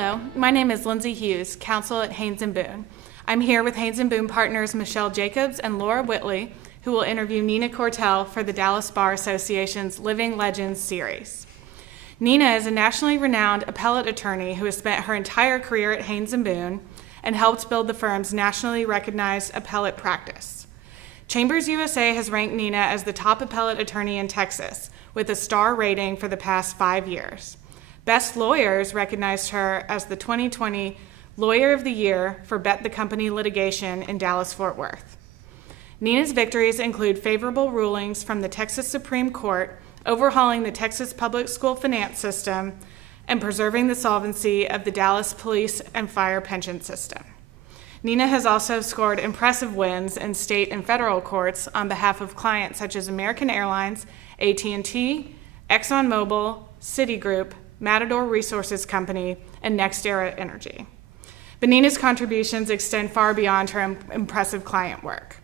Hello, my name is Lindsey Hughes, counsel at Haynes & Boone. I'm here with Haynes & Boone partners Michelle Jacobs and Laura Whitley, who will interview Nina Cortell for the Dallas Bar Association's Living Legends series. Nina is a nationally renowned appellate attorney who has spent her entire career at Haynes & Boone and helped build the firm's nationally recognized appellate practice. Chambers USA has ranked Nina as the top appellate attorney in Texas, with a star rating for the past 5 years. Best Lawyers recognized her as the 2020 Lawyer of the Year for Bet the Company litigation in Dallas-Fort Worth. Nina's victories include favorable rulings from the Texas Supreme Court, overhauling the Texas public school finance system, and preserving the solvency of the Dallas police and fire pension system. Nina has also scored impressive wins in state and federal courts on behalf of clients such as American Airlines, AT&T, ExxonMobil, Citigroup, Matador Resources Company, and NextEra Energy. But Nina's contributions extend far beyond her impressive client work.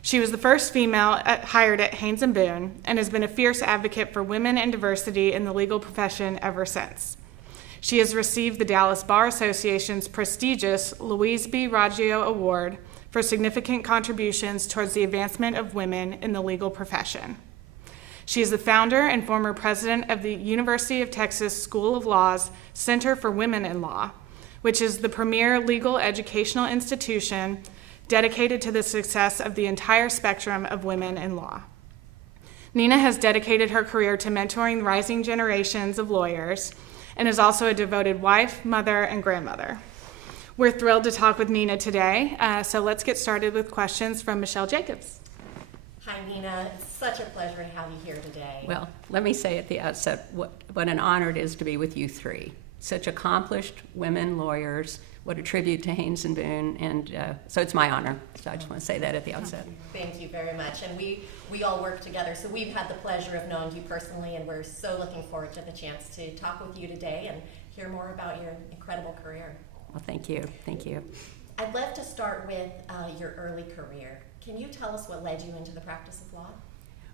She was the first female hired at Haynes & Boone and has been a fierce advocate for women and diversity in the legal profession ever since. She has received the Dallas Bar Association's prestigious Louise B. Raggio Award for significant contributions towards the advancement of women in the legal profession. She is the founder and former president of the University of Texas School of Law's Center for Women in Law, which is the premier legal educational institution dedicated to the success of the entire spectrum of women in law. Nina has dedicated her career to mentoring rising generations of lawyers and is also a devoted wife, mother, and grandmother. We're thrilled to talk with Nina today, so let's get started with questions from Michelle Jacobs. Hi, Nina. It's such a pleasure to have you here today. Well, let me say at the outset what an honor it is to be with you three. Such accomplished women lawyers. What a tribute to Haynes & Boone. And so it's my honor. So I just want to say that at the outset. Thank you very much. And we all work together. So we've had the pleasure of knowing you personally, and we're so looking forward to the chance to talk with you today and hear more about your incredible career. Well, thank you. Thank you. I'd love to start with your early career. Can you tell us what led you into the practice of law?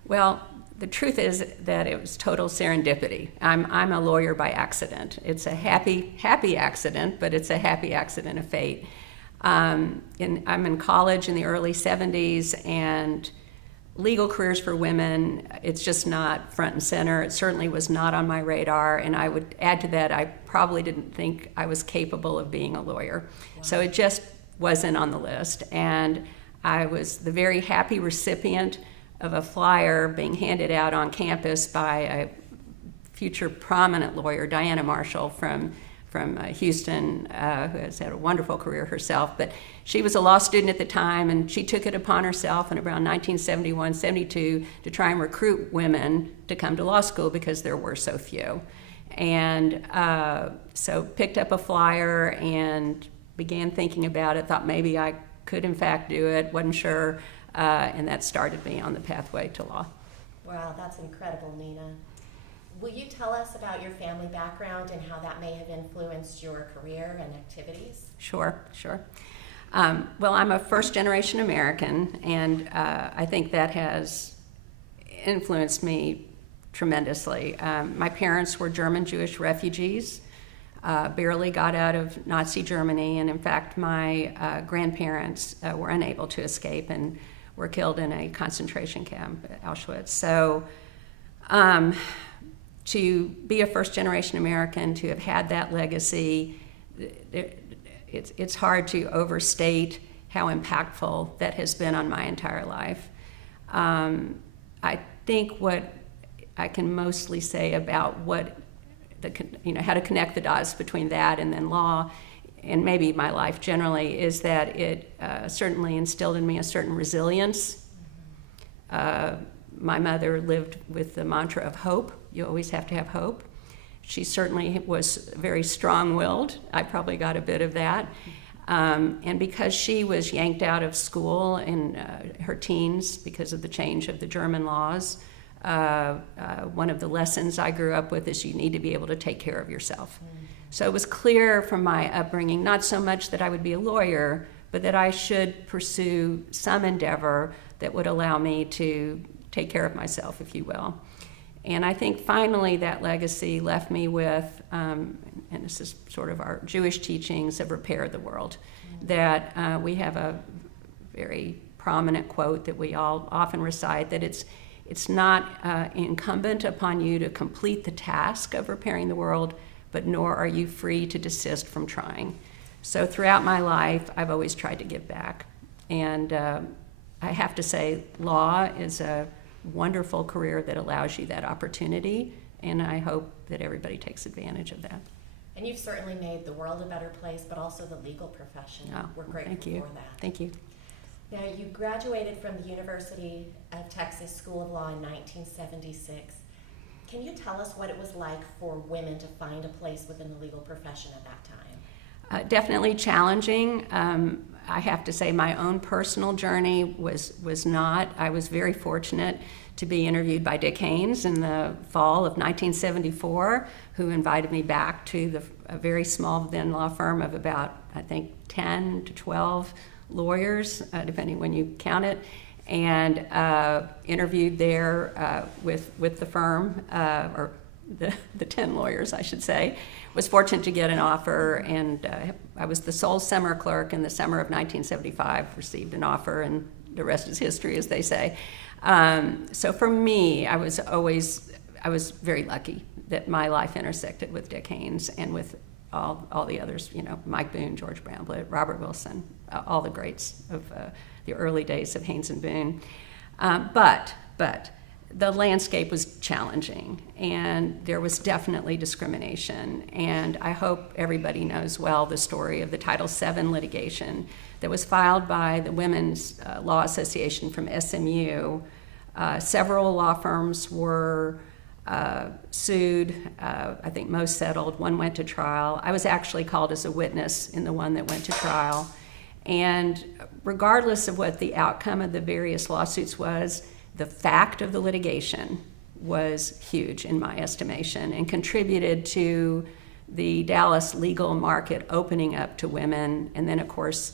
Well, the truth is that it was total serendipity. I'm a lawyer by accident. It's a happy accident, but it's a happy accident of fate. I'm in college in the early 70s, and legal careers for women, it's just not front and center. It certainly was not on my radar, and I would add to that, I probably didn't think I was capable of being a lawyer. Wow. So it just wasn't on the list. And I was the very happy recipient of a flyer being handed out on campus by a future prominent lawyer, Diana Marshall from Houston, who has had a wonderful career herself. But she was a law student at the time, and she took it upon herself in around 1971, 72 to try and recruit women to come to law school because there were so few. And so picked up a flyer and began thinking about it, thought maybe I could in fact do it, wasn't sure, and that started me on the pathway to law. Wow, that's incredible, Nina. Will you tell us about your family background and how that may have influenced your career and activities? Sure. Well, I'm a first-generation American, and I think that has influenced me tremendously. My parents were German-Jewish refugees. Barely got out of Nazi Germany, and in fact my grandparents were unable to escape and were killed in a concentration camp at Auschwitz. So to be a first-generation American, to have had that legacy, it's hard to overstate how impactful that has been on my entire life. I think what I can mostly say about how to connect the dots between that and then law, and maybe my life generally, is that it certainly instilled in me a certain resilience. My mother lived with the mantra of hope. You always have to have hope. She certainly was very strong-willed. I probably got a bit of that. And because she was yanked out of school in her teens because of the change of the German laws, one of the lessons I grew up with is you need to be able to take care of yourself. So it was clear from my upbringing, not so much that I would be a lawyer, but that I should pursue some endeavor that would allow me to take care of myself, if you will. And I think finally that legacy left me with and this is sort of our Jewish teachings of repair the world, that we have a very prominent quote that we all often recite, that it's not incumbent upon you to complete the task of repairing the world, but nor are you free to desist from trying. So throughout my life, I've always tried to give back. And I have to say, law is a wonderful career that allows you that opportunity, and I hope that everybody takes advantage of that. And you've certainly made the world a better place, but also the legal profession. Oh, We're grateful thank you. for that. Thank you. Now, you graduated from the University of Texas School of Law in 1976. Can you tell us what it was like for women to find a place within the legal profession at that time? Definitely challenging. I have to say my own personal journey was not. I was very fortunate to be interviewed by Dick Haynes in the fall of 1974, who invited me back to a very small then law firm of about, I think, 10 to 12 lawyers, depending when you count it, and interviewed there with the firm, or the 10 lawyers, I should say. Was fortunate to get an offer, and I was the sole summer clerk in the summer of 1975, received an offer, and the rest is history, as they say. So for me, I was very lucky that my life intersected with Dick Haynes and with all the others, Mike Boone, George Bramblett, Robert Wilson, all the greats of the early days of Haynes and Boone. But the landscape was challenging, and there was definitely discrimination. And I hope everybody knows well the story of the Title VII litigation that was filed by the Women's Law Association from SMU. Several law firms were sued. I think most settled. One went to trial. I was actually called as a witness in the one that went to trial. And regardless of what the outcome of the various lawsuits was, the fact of the litigation was huge in my estimation and contributed to the Dallas legal market opening up to women. And then, of course,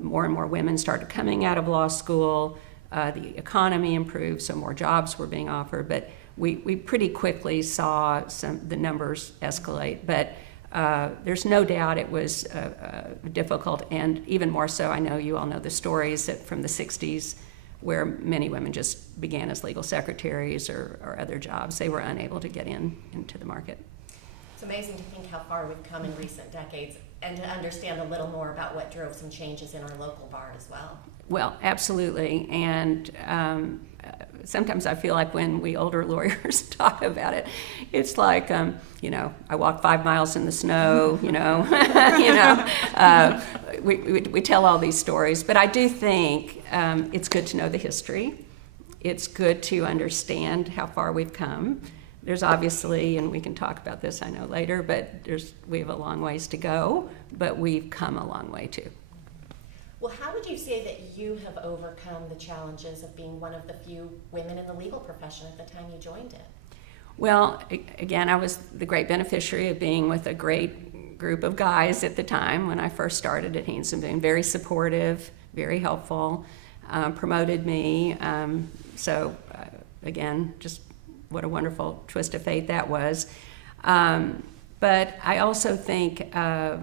more and more women started coming out of law school. The economy improved, so more jobs were being offered. But we pretty quickly saw the numbers escalate. But there's no doubt it was difficult, and even more so, I know you all know the stories from the 60s, where many women just began as legal secretaries or other jobs. They were unable to get into the market. It's amazing to think how far we've come in recent decades and to understand a little more about what drove some changes in our local bar as well. Well, absolutely. And sometimes I feel like when we older lawyers talk about it, it's like, I walk 5 miles in the snow, we tell all these stories. But I do think it's good to know the history. It's good to understand how far we've come. There's obviously, and we can talk about this, I know, later, but we have a long ways to go, but we've come a long way too. Well, how would you say that you have overcome the challenges of being one of the few women in the legal profession at the time you joined it? Well, again, I was the great beneficiary of being with a great group of guys at the time when I first started at Haynes and Boone. Very supportive, very helpful, promoted me. Again, just what a wonderful twist of fate that was. But I also think a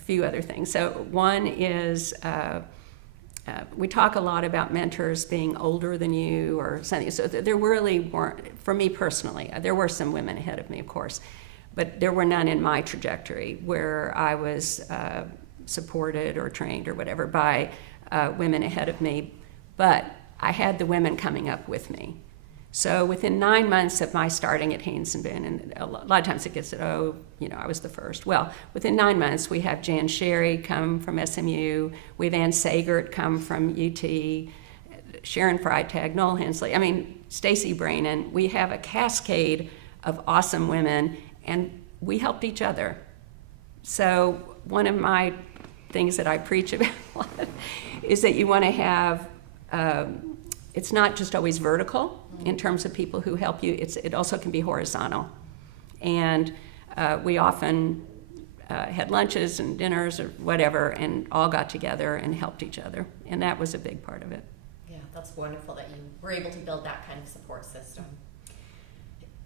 few other things. So one is we talk a lot about mentors being older than you or something. So there really weren't, for me personally, there were some women ahead of me, of course, but there were none in my trajectory where I was supported or trained or whatever by women ahead of me. But I had the women coming up with me. So within 9 months of my starting at Haynes and Boone, and a lot of times it gets I was the first. Well, within 9 months, we have Jan Sherry come from SMU, we have Ann Sagert come from UT, Sharon Freitag, Noel Hensley, Stacy Brainin. We have a cascade of awesome women, and we helped each other. So one of my things that I preach about a lot is that you want to have, it's not just always vertical in terms of people who help you, it also can be horizontal. And we often had lunches and dinners or whatever and all got together and helped each other. And that was a big part of it. Yeah, that's wonderful that you were able to build that kind of support system.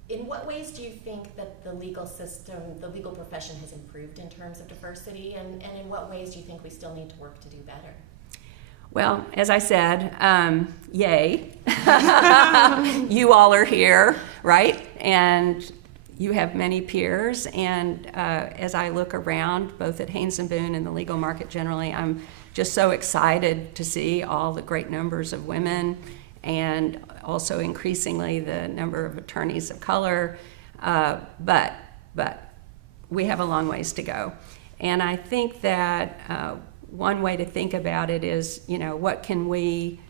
In what ways do you think that the legal system, the legal profession has improved in terms of diversity, and in what ways do you think we still need to work to do better? Well, as I said, yay. You all are here, right? And you have many peers, and as I look around, both at Haynes and Boone and the legal market generally, I'm just so excited to see all the great numbers of women, and also increasingly the number of attorneys of color, but we have a long ways to go. And I think that one way to think about it is, what can we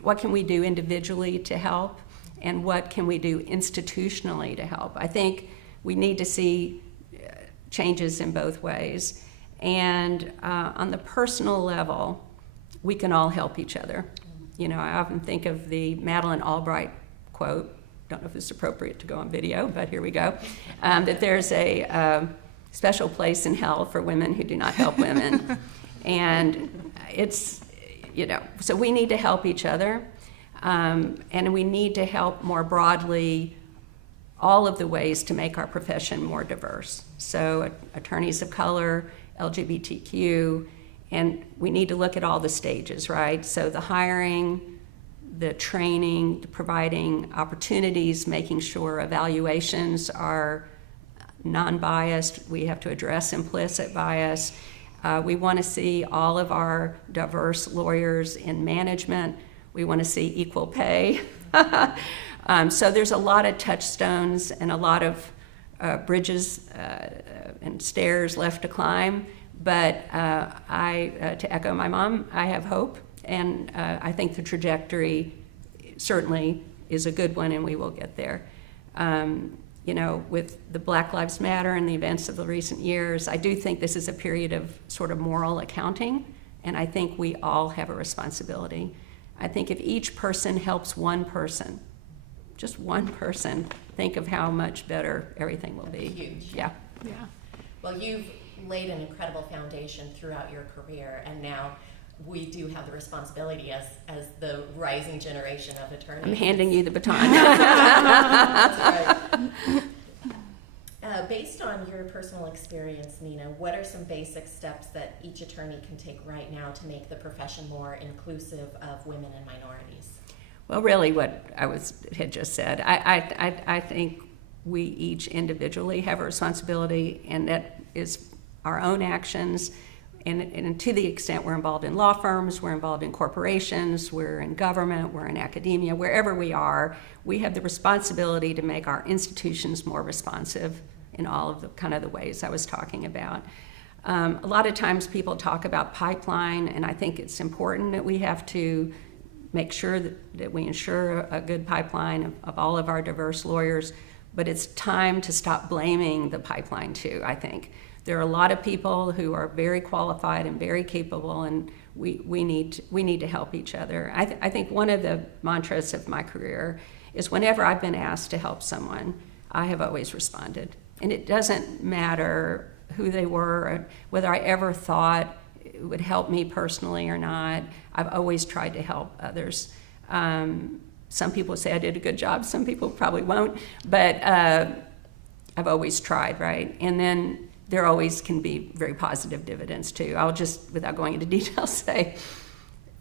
do individually to help, and what can we do institutionally to help? I think we need to see changes in both ways. And on the personal level, we can all help each other. I often think of the Madeleine Albright quote, don't know if it's appropriate to go on video, but here we go, that there's a special place in hell for women who do not help women. And it's, so we need to help each other, and we need to help more broadly all of the ways to make our profession more diverse. So attorneys of color, LGBTQ, and we need to look at all the stages, right? So the hiring, the training, the providing opportunities, making sure evaluations are non-biased. We have to address implicit bias. We want to see all of our diverse lawyers in management. We want to see equal pay. So there's a lot of touchstones and a lot of bridges and stairs left to climb. But to echo my mom, I have hope, and I think the trajectory certainly is a good one, and we will get there. With the Black Lives Matter and the events of the recent years, I do think this is a period of sort of moral accounting, and I think we all have a responsibility. I think if each person helps one person, just one person, think of how much better everything will be. Huge. Yeah. Yeah. Well, you've laid an incredible foundation throughout your career, and now we do have the responsibility as the rising generation of attorneys. I'm handing you the baton. That's right. Based on your personal experience, Nina, what are some basic steps that each attorney can take right now to make the profession more inclusive of women and minorities? Well, really what I had just said. I think we each individually have a responsibility, and that is our own actions. And to the extent we're involved in law firms, we're involved in corporations, we're in government, we're in academia, wherever we are, we have the responsibility to make our institutions more responsive in all of the kind of the ways I was talking about. A lot of times people talk about pipeline, and I think it's important that we have to make sure that we ensure a good pipeline of all of our diverse lawyers, but it's time to stop blaming the pipeline too, I think. There are a lot of people who are very qualified and very capable, and we need to help each other. I think one of the mantras of my career is whenever I've been asked to help someone, I have always responded. And it doesn't matter who they were, or whether I ever thought it would help me personally or not. I've always tried to help others. Some people say I did a good job, some people probably won't, but I've always tried, right? And then there always can be very positive dividends too. I'll just, without going into details, say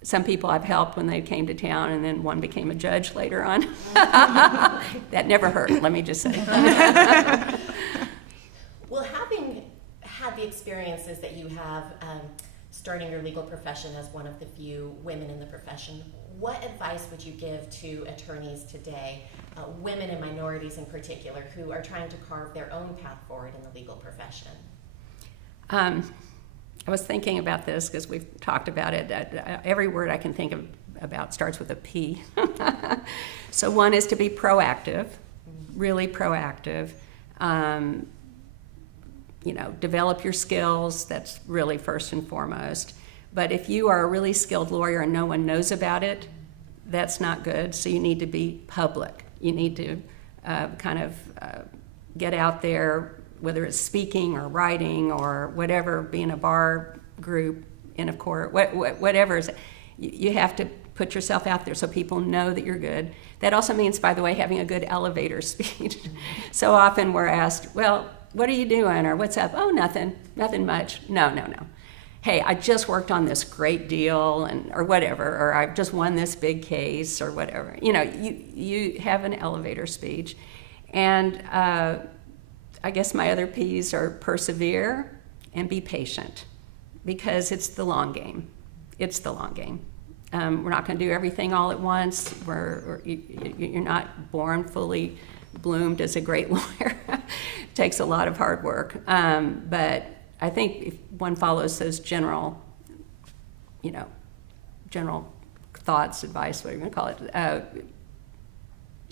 some people I've helped when they came to town, and then one became a judge later on. That never hurt, let me just say. Well, having had the experiences that you have starting your legal profession as one of the few women in the profession, what advice would you give to attorneys today, women and minorities in particular, who are trying to carve their own path forward in the legal profession? I was thinking about this because we've talked about it. Every word I can think about starts with a P. So one is to be proactive, really proactive. Develop your skills. That's really first and foremost. But if you are a really skilled lawyer and no one knows about it, that's not good. So you need to be public. You need to get out there, whether it's speaking or writing or whatever, be in a bar group, in a court, whatever. you have to put yourself out there so people know that you're good. That also means, by the way, having a good elevator speech. So often we're asked, well, what are you doing? Or what's up? Oh, nothing much. No. Hey, I just worked on this great deal, or whatever, or I just won this big case, or whatever. You have an elevator speech. And I guess my other P's are persevere and be patient, because it's the long game. It's the long game. We're not going to do everything all at once. You're not born fully bloomed as a great lawyer. It takes a lot of hard work. But I think if one follows those general thoughts, advice, whatever you want to call it,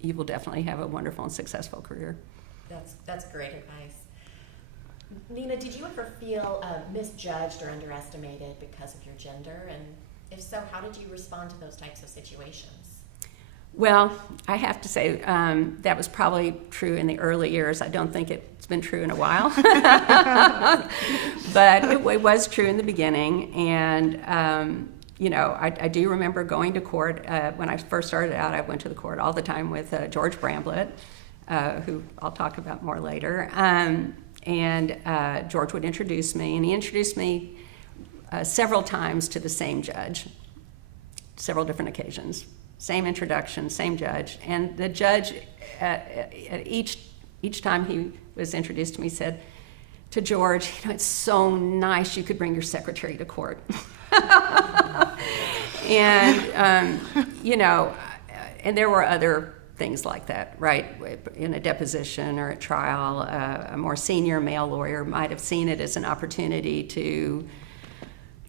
you will definitely have a wonderful and successful career. That's great advice. Nina, did you ever feel misjudged or underestimated because of your gender? And if so, how did you respond to those types of situations? Well, I have to say that was probably true in the early years. I don't think it's been true in a while. But it was true in the beginning. And, I do remember going to court. When I first started out, I went to the court all the time with George Bramblett, who I'll talk about more later. And George would introduce me, and he introduced me several times to the same judge, several different occasions. Same introduction, same judge. And the judge, at each time he was introduced to me, said to George, it's so nice you could bring your secretary to court. And, and there were other things like that, right? In a deposition or a trial, a more senior male lawyer might have seen it as an opportunity to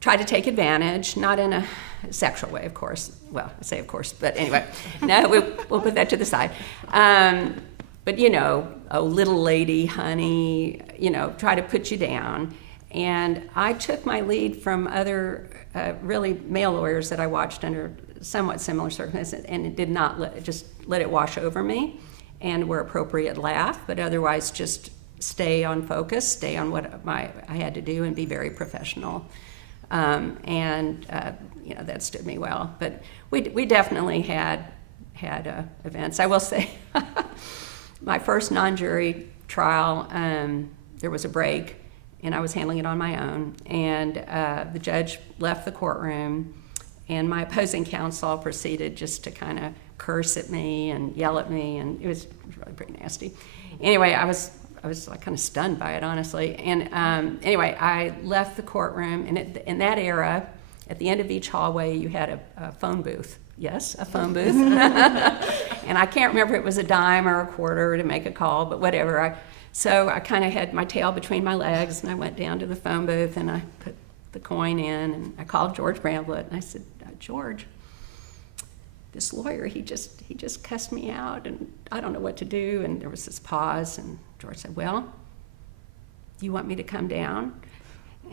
try to take advantage, not in a sexual way, of course. Well, I say of course, but anyway, no, we'll put that to the side. But oh, little lady, honey, try to put you down. And I took my lead from other really male lawyers that I watched under somewhat similar circumstances, and it did not let it wash over me, and where appropriate laugh, but otherwise just stay on focus, stay on what I had to do, and be very professional. That stood me well. But we definitely had events. I will say, my first non-jury trial, there was a break, and I was handling it on my own. And the judge left the courtroom, and my opposing counsel proceeded just to kind of curse at me and yell at me, and it was really pretty nasty. Anyway, I was like kind of stunned by it, honestly. And anyway, I left the courtroom, and in that era, at the end of each hallway, you had a phone booth. Yes, a phone booth. And I can't remember if it was a dime or a quarter to make a call, but whatever. So I kind of had my tail between my legs, and I went down to the phone booth, and I put the coin in, and I called George Bramblett, and I said, George, this lawyer, he just cussed me out, and I don't know what to do. And there was this pause, and George said, well, do you want me to come down?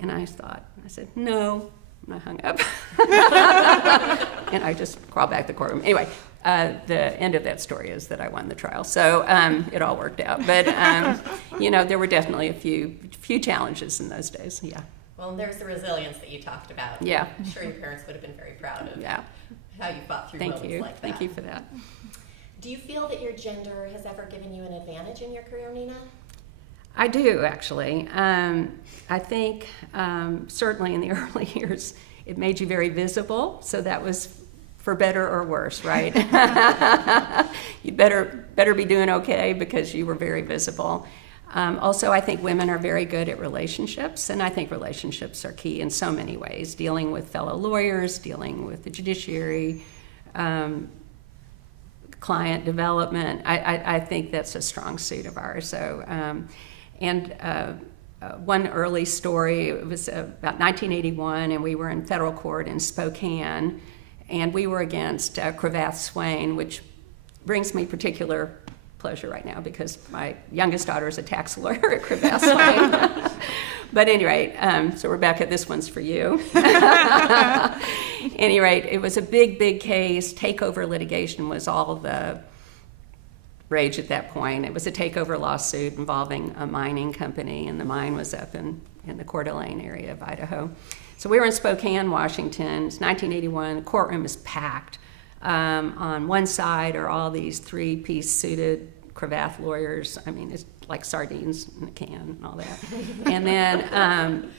And I said, no. And I hung up. And I just crawled back to the courtroom. Anyway, the end of that story is that I won the trial. So it all worked out. But, there were definitely a few challenges in those days, yeah. Well, and there's the resilience that you talked about. Yeah. I'm sure your parents would have been very proud of how you fought through Thank moments you. like that. Thank you for that. Do you feel that your gender has ever given you an advantage in your career, Nina? I do, actually. I think certainly in the early years, it made you very visible, so that was for better or worse, right? You better be doing okay because you were very visible. Also, I think women are very good at relationships, and I think relationships are key in so many ways, dealing with fellow lawyers, dealing with the judiciary, client development. I think that's a strong suit of ours. So, one early story, it was about 1981, and we were in federal court in Spokane, and we were against Cravath-Swain, which brings me particular pleasure right now because my youngest daughter is a tax lawyer at Cravath-Swain. But at any rate, so Rebecca, this one's for you. At any rate, it was a big case. Takeover litigation was all the rage at that point. It was a takeover lawsuit involving a mining company, and the mine was up in the Coeur d'Alene area of Idaho. So we were in Spokane, Washington. It's 1981. The courtroom is packed. On one side are all these three-piece suited cravat lawyers. I mean, it's like sardines in a can and all that. And then,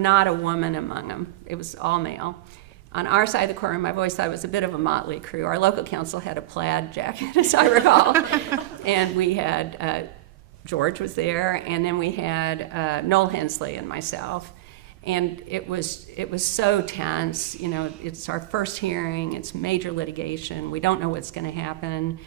not a woman among them. It was all male. On our side of the courtroom, I've always thought it was a bit of a motley crew. Our local counsel had a plaid jacket, as I recall. And we had, George was there, and then we had Noel Hensley and myself. And it was so tense. It's our first hearing. It's major litigation. We don't know what's going to happen.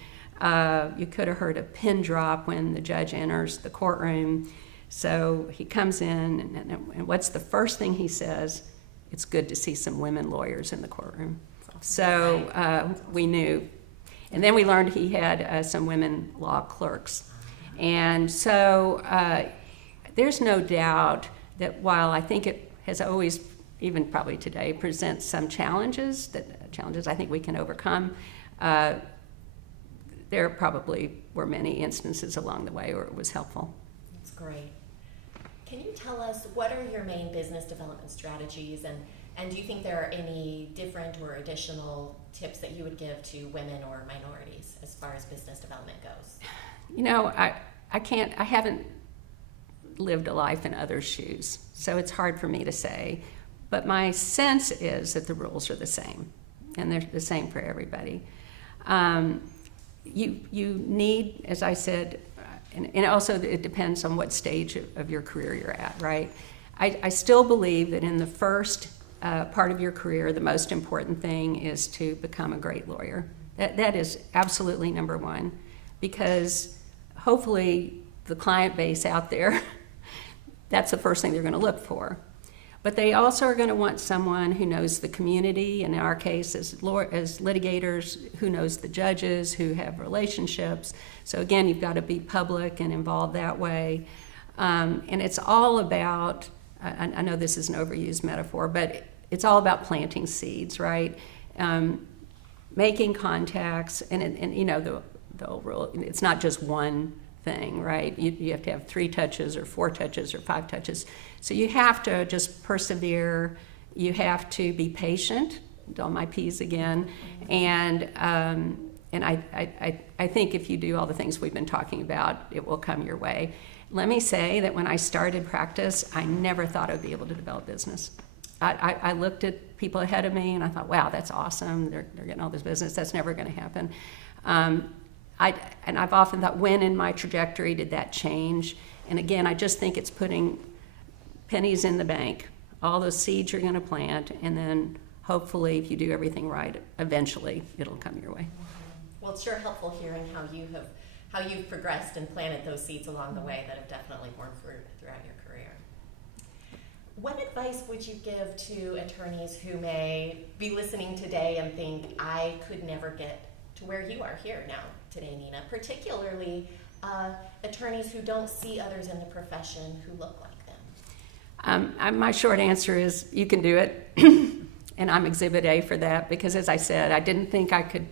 You could have heard a pin drop when the judge enters the courtroom. So he comes in, and what's the first thing he says? It's good to see some women lawyers in the courtroom. So we knew. And then we learned he had some women law clerks. And so there's no doubt that while I think it has always, even probably today, presents some challenges I think we can overcome, there probably were many instances along the way where it was helpful. That's great. Can you tell us what are your main business development strategies, and do you think there are any different or additional tips that you would give to women or minorities as far as business development goes? I haven't lived a life in others' shoes, so it's hard for me to say. But my sense is that the rules are the same, and they're the same for everybody. You need, as I said, and also it depends on what stage of your career you're at, right? I still believe that in the first part of your career, the most important thing is to become a great lawyer. That is absolutely number one, because hopefully the client base out there, that's the first thing they're going to look for. But they also are going to want someone who knows the community, in our case as litigators, who knows the judges, who have relationships. So again, you've got to be public and involved that way. And it's all about, I know this is an overused metaphor, but it's all about planting seeds, right? Making contacts, and the old rule, it's not just one thing, right? You have to have 3 touches or 4 touches or 5 touches. So you have to just persevere. You have to be patient. All my P's again. And I think if you do all the things we've been talking about, it will come your way. Let me say that when I started practice, I never thought I'd be able to develop business. I looked at people ahead of me and I thought, wow, that's awesome. They're getting all this business. That's never going to happen. And I've often thought, when in my trajectory did that change? And again, I just think it's putting pennies in the bank. All those seeds you're going to plant, and then hopefully, if you do everything right, eventually it'll come your way. Well, it's sure helpful hearing how you've progressed and planted those seeds along the way that have definitely borne fruit throughout your career. What advice would you give to attorneys who may be listening today and think, I could never get to where you are here now today, Nina, particularly attorneys who don't see others in the profession who look like them? My short answer is you can do it, and I'm Exhibit A for that, because as I said, I didn't think I could.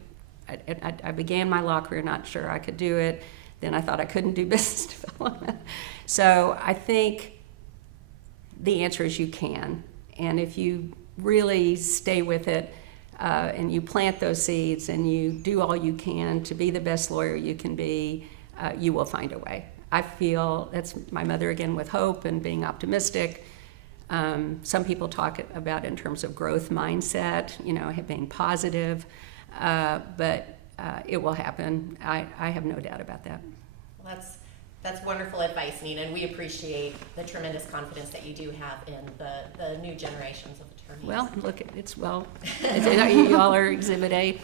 I began my law career not sure I could do it. Then I thought I couldn't do business development. So I think the answer is you can, and if you really stay with it, and you plant those seeds and you do all you can to be the best lawyer you can be, you will find a way. I feel that's my mother again with hope and being optimistic. Some people talk about it in terms of growth mindset, being positive, but it will happen. I have no doubt about that. Well, that's wonderful advice, Nina, and we appreciate the tremendous confidence that you do have in the new generations of attorneys. Well, look, you all are Exhibit A,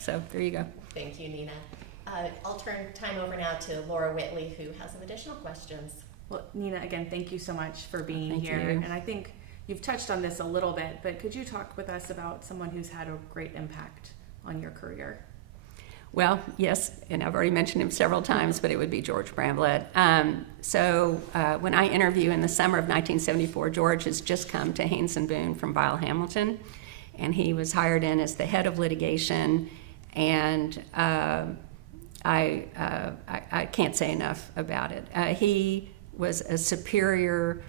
so there you go. Thank you, Nina. I'll turn time over now to Laura Whitley, who has some additional questions. Well, Nina, again, thank you so much for being Thank here. you. And I think you've touched on this a little bit, but could you talk with us about someone who's had a great impact on your career? Well, yes, and I've already mentioned him several times, but it would be George Bramblett. When I interview in the summer of 1974, George has just come to Haynes and Boone from Weil Hamilton, and he was hired in as the head of litigation, and I can't say enough about it. He was a superior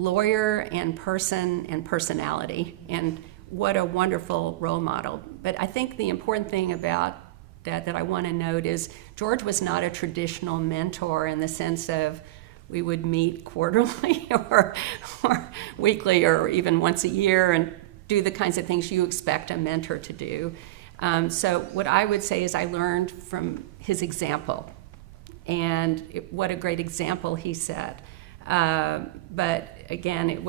lawyer and person and personality, and what a wonderful role model. But I think the important thing about that I want to note is George was not a traditional mentor in the sense of we would meet quarterly or weekly or even once a year and do the kinds of things you expect a mentor to do. So what I would say is I learned from his example, and what a great example he set. But again,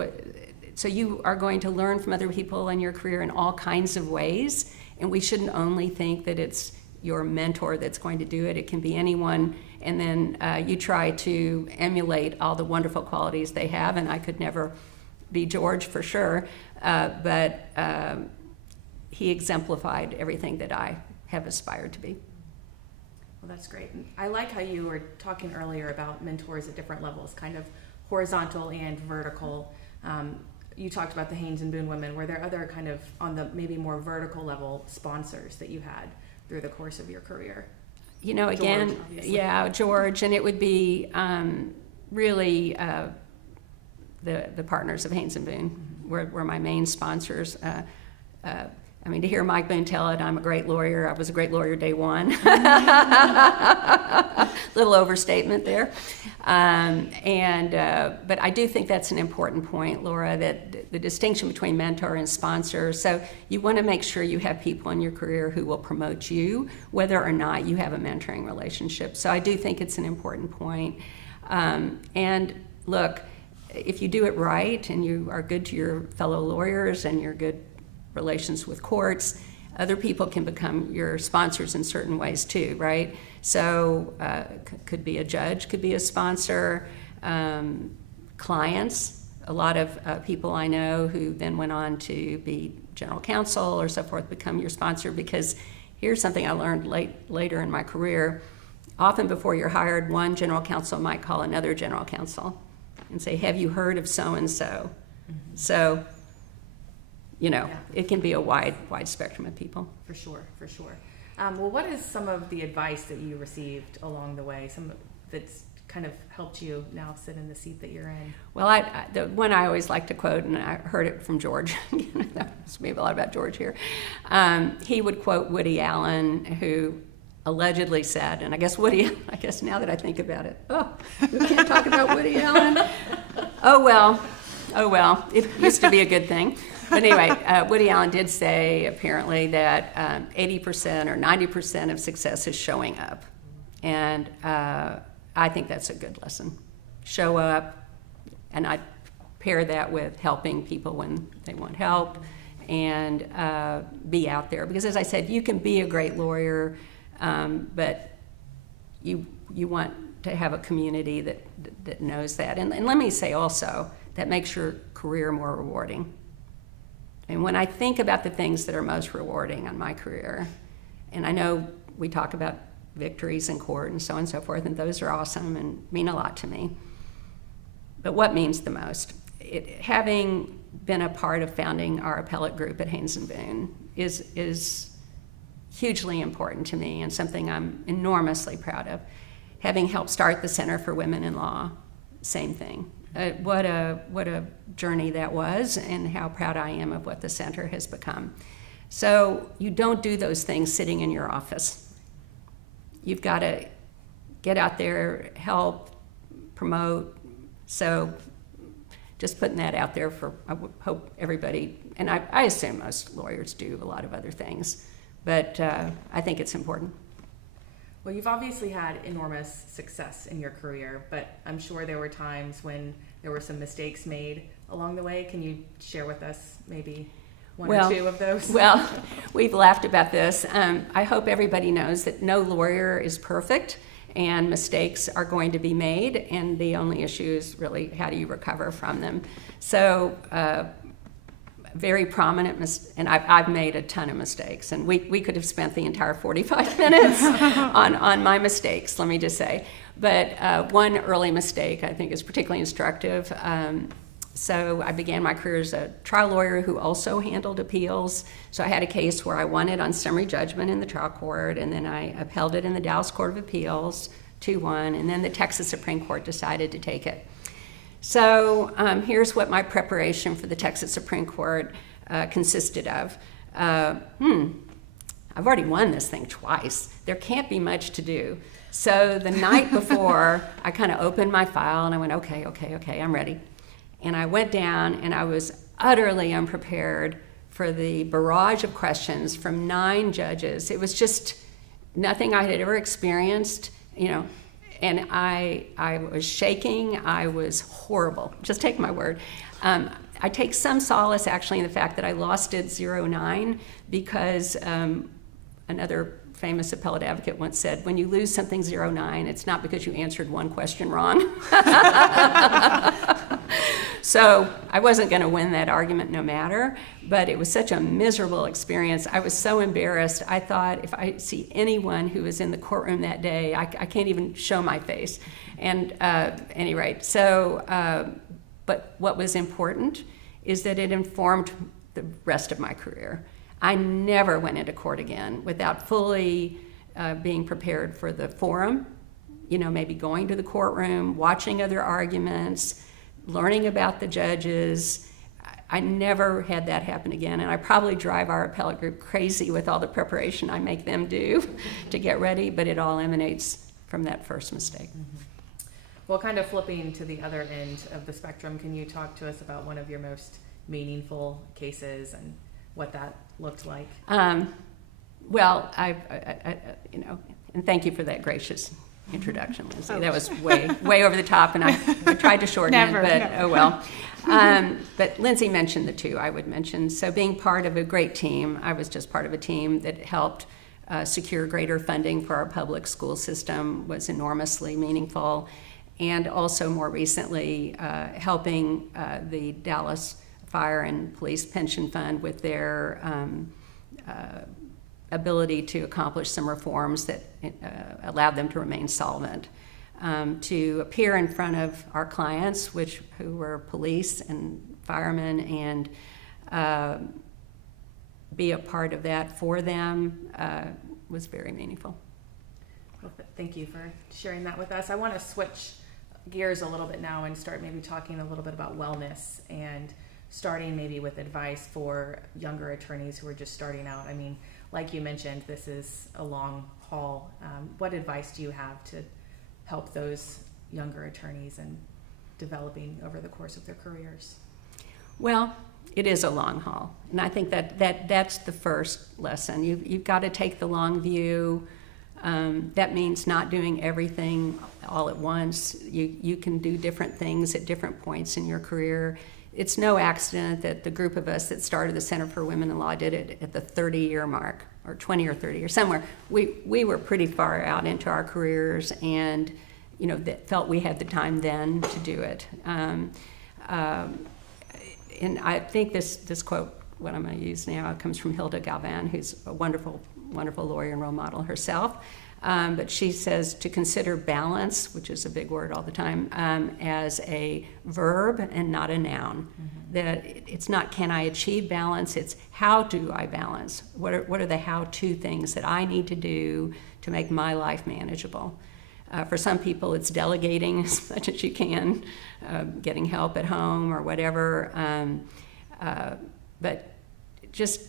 so you are going to learn from other people in your career in all kinds of ways, and we shouldn't only think that it's your mentor that's going to do it. It can be anyone, and then you try to emulate all the wonderful qualities they have, and I could never be George for sure, but he exemplified everything that I have aspired to be. Well, that's great. And I like how you were talking earlier about mentors at different levels, kind of horizontal and vertical. You talked about the Haynes and Boone women. Were there other kind of, on the maybe more vertical level, sponsors that you had through the course of your career? You know, again, George, obviously. yeah, George, and it would be really the partners of Haynes and Boone were my main sponsors. I mean, to hear Mike Boone tell it, I'm a great lawyer. I was a great lawyer day one. Little overstatement there. But I do think that's an important point, Laura, that the distinction between mentor and sponsor. So you want to make sure you have people in your career who will promote you, whether or not you have a mentoring relationship. So I do think it's an important point. And look, if you do it right and you are good to your fellow lawyers and you're good relations with courts, other people can become your sponsors in certain ways too, right? So could be a judge, could be a sponsor, clients, a lot of people I know who then went on to be general counsel or so forth become your sponsor, because here's something I learned later in my career. Often before you're hired, one general counsel might call another general counsel and say, have you heard of so-and-so? So, you know, it can be a wide spectrum of people. For sure. Well, what is some of the advice that you received along the way, some that's kind of helped you now sit in the seat that you're in? Well, the one I always like to quote, and I heard it from George, there's maybe a lot about George here, he would quote Woody Allen, who allegedly said, and I guess now that I think about it, we can't talk about Woody Allen. Oh well, it used to be a good thing. But anyway, Woody Allen did say apparently that 80% or 90% of success is showing up. And I think that's a good lesson. Show up, and I pair that with helping people when they want help, and be out there. Because as I said, you can be a great lawyer, but you want to have a community that knows that. And let me say also, that makes your career more rewarding. And when I think about the things that are most rewarding on my career, and I know we talk about victories in court and so on and so forth, and those are awesome and mean a lot to me. But what means the most? Having been a part of founding our appellate group at Haynes and Boone is hugely important to me and something I'm enormously proud of. Having helped start the Center for Women in Law, same thing. What a journey that was, and how proud I am of what the center has become. So you don't do those things sitting in your office. You've got to get out there, help, promote. So just putting that out there I hope everybody, and I assume most lawyers do a lot of other things, but I think it's important. Well, you've obviously had enormous success in your career, but I'm sure there were times when there were some mistakes made along the way. Can you share with us maybe one or two of those? Well, we've laughed about this. I hope everybody knows that no lawyer is perfect, and mistakes are going to be made, and the only issue is really how do you recover from them. So very prominent, and I've made a ton of mistakes, and we could have spent the entire 45 minutes on my mistakes, let me just say. But one early mistake I think is particularly instructive. So I began my career as a trial lawyer who also handled appeals. So I had a case where I won it on summary judgment in the trial court, and then I upheld it in the Dallas Court of Appeals 2-1, and then the Texas Supreme Court decided to take it. So here's what my preparation for the Texas Supreme Court consisted of. I've already won this thing twice. There can't be much to do. So the night before, I kind of opened my file and I went, okay, I'm ready. And I went down and I was utterly unprepared for the barrage of questions from 9 judges. It was just nothing I had ever experienced, and I was shaking. I was horrible. Just take my word. I take some solace actually in the fact that I lost at 0-9 because another famous appellate advocate once said, when you lose something 0-9, it's not because you answered one question wrong. So I wasn't going to win that argument no matter, but it was such a miserable experience. I was so embarrassed. I thought if I see anyone who was in the courtroom that day, I can't even show my face. And at any rate, but what was important is that it informed the rest of my career. I never went into court again without fully being prepared for the forum, maybe going to the courtroom, watching other arguments, learning about the judges. I never had that happen again, and I probably drive our appellate group crazy with all the preparation I make them do to get ready, but it all emanates from that first mistake. Well, kind of flipping to the other end of the spectrum, can you talk to us about one of your most meaningful cases and what that looked like? Well, and thank you for that gracious introduction, Lindsey. That was way over the top, and I tried to shorten it, but oh well. But Lindsey mentioned the 2 I would mention. So being part of a great team, I was just part of a team that helped secure greater funding for our public school system was enormously meaningful, and also more recently helping the Dallas Fire and Police Pension Fund with their ability to accomplish some reforms that allowed them to remain solvent. To appear in front of our clients, who were police and firemen, and be a part of that for them was very meaningful. Well, thank you for sharing that with us. I want to switch gears a little bit now and start maybe talking a little bit about wellness, and starting maybe with advice for younger attorneys who are just starting out. I mean, like you mentioned, this is a long haul. What advice do you have to help those younger attorneys in developing over the course of their careers? Well, it is a long haul, and I think that's the first lesson. You've got to take the long view. That means not doing everything all at once. You can do different things at different points in your career. It's no accident that the group of us that started the Center for Women in Law did it at the 30-year mark, or 20 or 30 or somewhere. We were pretty far out into our careers, and that felt we had the time then to do it. And I think this quote, what I'm going to use now, comes from 𝐓𝐫𝐸𝐺, who's a wonderful lawyer and role model herself. But she says to consider balance, which is a big word all the time, as a verb and not a noun. Mm-hmm. That it's not can I achieve balance, it's how do I balance? What are the how-to things that I need to do to make my life manageable? For some people, it's delegating as much as you can, getting help at home or whatever. But just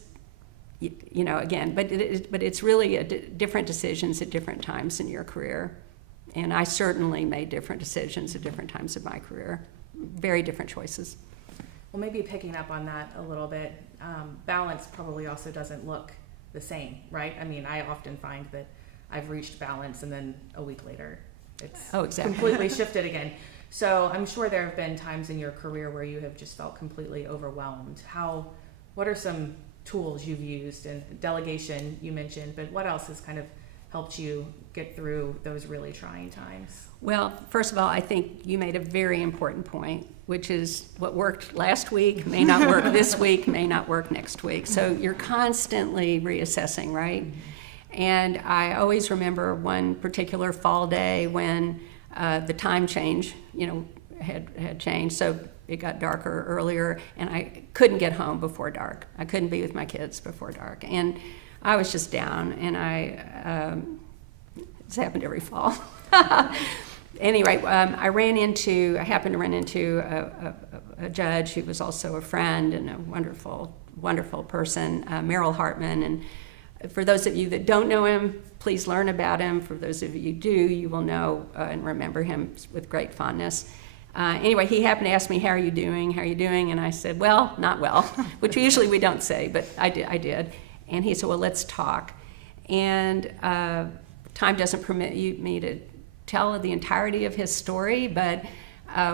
again, but it's really different decisions at different times in your career. And I certainly made different decisions at different times of my career. Very different choices. Well, maybe picking up on that a little bit, balance probably also doesn't look the same, right? I mean, I often find that I've reached balance and then a week later it's completely shifted again. So I'm sure there have been times in your career where you have just felt completely overwhelmed. What are some tools you've used? And delegation you mentioned, but what else has kind of helped you get through those really trying times? Well, first of all, I think you made a very important point, which is what worked last week may not work this week, may not work next week. So you're constantly reassessing, right? And I always remember one particular fall day when the time change, had changed. So it got darker earlier, and I couldn't get home before dark. I couldn't be with my kids before dark. And I was just down, and this happened every fall. anyway, I happened to run into a judge who was also a friend and a wonderful, wonderful person, Merrill Hartman. And for those of you that don't know him, please learn about him. For those of you who do, you will know and remember him with great fondness. Anyway, he happened to ask me, how are you doing? How are you doing? And I said, well, not well, which usually we don't say, but I did. And he said, well, let's talk. And time doesn't permit me to tell the entirety of his story, but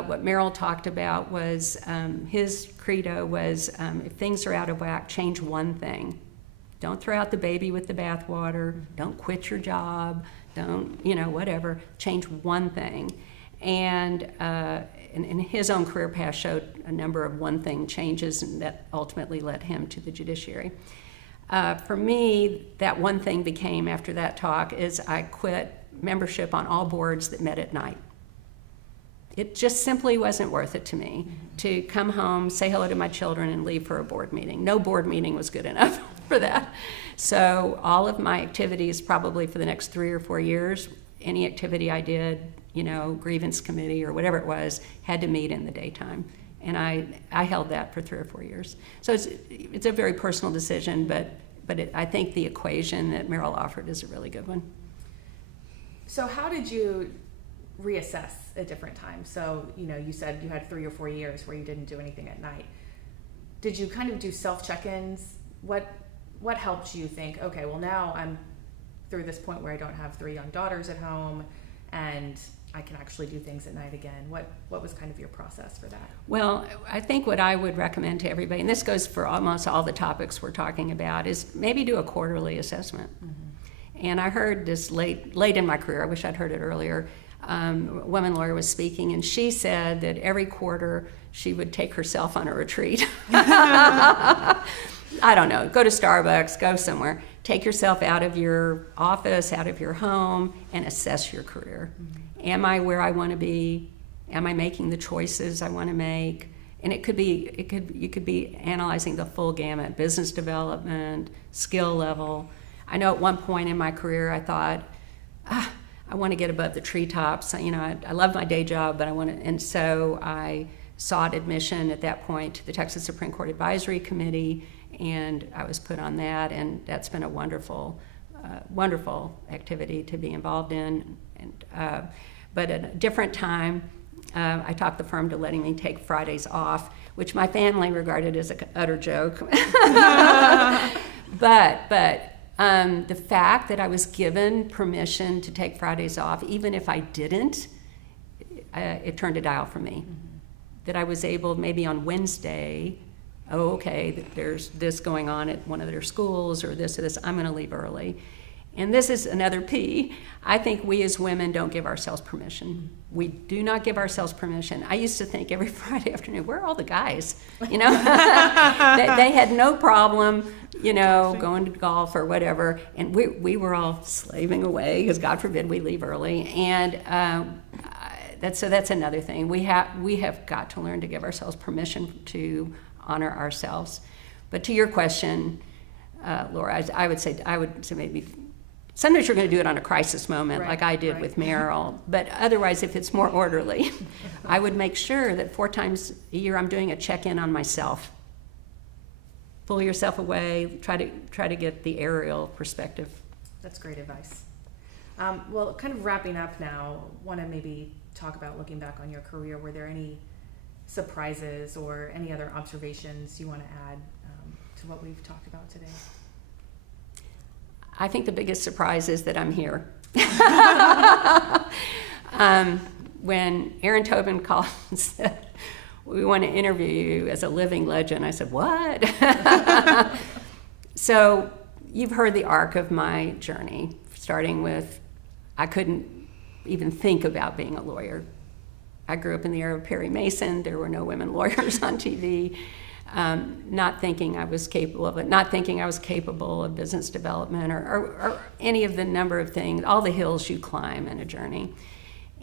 what Merrill talked about was his credo was, if things are out of whack, change one thing. Don't throw out the baby with the bathwater. Don't quit your job. Don't, whatever. Change one thing. And his own career path showed a number of one-thing changes, and that ultimately led him to the judiciary. For me, that one thing became, after that talk, is I quit membership on all boards that met at night. It just simply wasn't worth it to me to come home, say hello to my children, and leave for a board meeting. No board meeting was good enough for that. So all of my activities, probably for the next 3 or 4 years, any activity I did, grievance committee or whatever it was, had to meet in the daytime. And I held that for 3 or 4 years. So it's a very personal decision, but I think the equation that Merrill offered is a really good one. So how did you reassess at different times? So, you said you had 3 or 4 years where you didn't do anything at night. Did you kind of do self-check-ins? What helped you think, okay, well now I'm through this point where I don't have 3 young daughters at home and I can actually do things at night again? What was kind of your process for that? Well, I think what I would recommend to everybody, and this goes for almost all the topics we're talking about, is maybe do a quarterly assessment. Mm-hmm. And I heard this late in my career, I wish I'd heard it earlier, a woman lawyer was speaking, and she said that every quarter she would take herself on a retreat. I don't know, go to Starbucks, go somewhere, take yourself out of your office, out of your home, and assess your career. Mm-hmm. Am I where I want to be? Am I making the choices I want to make? And you could be analyzing the full gamut: business development, skill level. I know at one point in my career I thought, I want to get above the treetops. I love my day job, but I want to, and so I sought admission at that point to the Texas Supreme Court Advisory Committee, and I was put on that, and that's been a wonderful activity to be involved in. And but at a different time, I talked the firm to letting me take Fridays off, which my family regarded as an utter joke. But the fact that I was given permission to take Fridays off, even if I didn't, it turned a dial for me. Mm-hmm. That I was able, maybe on Wednesday, there's this going on at one of their schools or this, I'm going to leave early. And this is another P. I think we as women don't give ourselves permission. We do not give ourselves permission. I used to think every Friday afternoon, where are all the guys? They had no problem, going to golf or whatever. And we were all slaving away, because God forbid we leave early. And that's another thing. We have got to learn to give ourselves permission to honor ourselves. But to your question, Laura, I would say maybe sometimes you're going to do it on a crisis moment, right, like I did with Merrill. But otherwise, if it's more orderly, I would make sure that 4 times a year I'm doing a check-in on myself. Pull yourself away. Try to get the aerial perspective. That's great advice. Well, kind of wrapping up now, want to maybe talk about looking back on your career. Were there any surprises or any other observations you want to add to what we've talked about today? I think the biggest surprise is that I'm here. When Aaron Tobin called and said, we want to interview you as a living legend, I said, what? So you've heard the arc of my journey, starting with I couldn't even think about being a lawyer. I grew up in the era of Perry Mason. There were no women lawyers on TV. Not thinking I was capable of it, not thinking I was capable of business development or any of the number of things, all the hills you climb in a journey.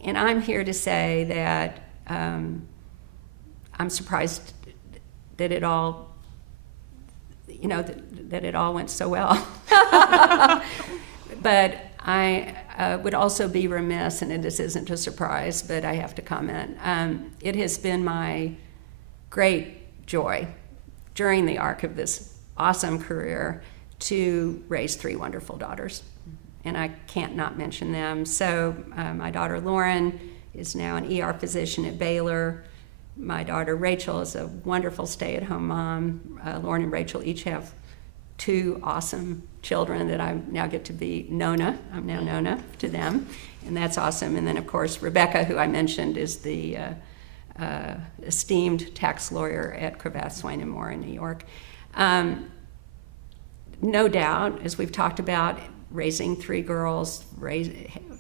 And I'm here to say that I'm surprised that it all, that it all went so well. But would also be remiss, and this isn't a surprise, but I have to comment. It has been my great joy during the arc of this awesome career to raise 3 wonderful daughters, and I can't not mention them. So my daughter Lauren is now an ER physician at Baylor. My daughter Rachel is a wonderful stay-at-home mom. Lauren and Rachel each have 2 awesome children that I now get to be Nona. I'm now Nona to them, and that's awesome. And then, of course, Rebecca, who I mentioned, is the esteemed tax lawyer at Cravath, Swaine & Moore in New York. No doubt, as we've talked about, raising 3 girls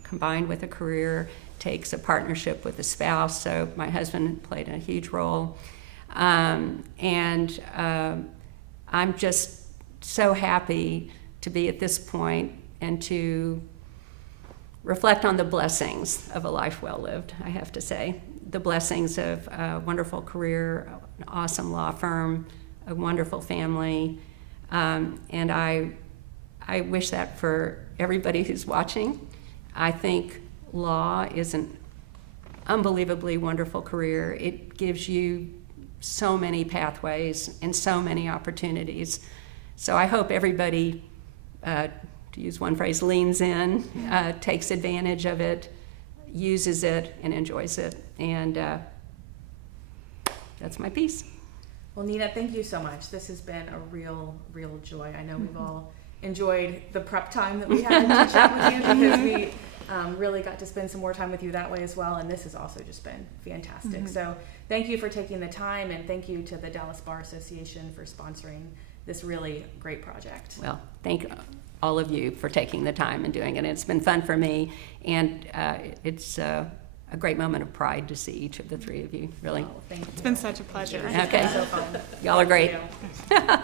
combined with a career takes a partnership with a spouse, so my husband played a huge role. I'm just so happy to be at this point and to reflect on the blessings of a life well lived, I have to say. The blessings of a wonderful career, an awesome law firm, a wonderful family, and I wish that for everybody who's watching. I think law is an unbelievably wonderful career. It gives you so many pathways and so many opportunities. So I hope everybody, to use one phrase, leans in, takes advantage of it, uses it, and enjoys it. And that's my piece. Well, Nina, thank you so much. This has been a real joy. I know we've all enjoyed the prep time that we had to chat with you, because we really got to spend some more time with you that way as well, and this has also just been fantastic. So thank you for taking the time, and thank you to the Dallas Bar Association for sponsoring this really great project. Well, thank all of you for taking the time and doing it. It's been fun for me, and it's a great moment of pride to see each of the 3 of you, really. Oh, thank you. It's been such a pleasure. Okay. So fun. Y'all are great. Thank you.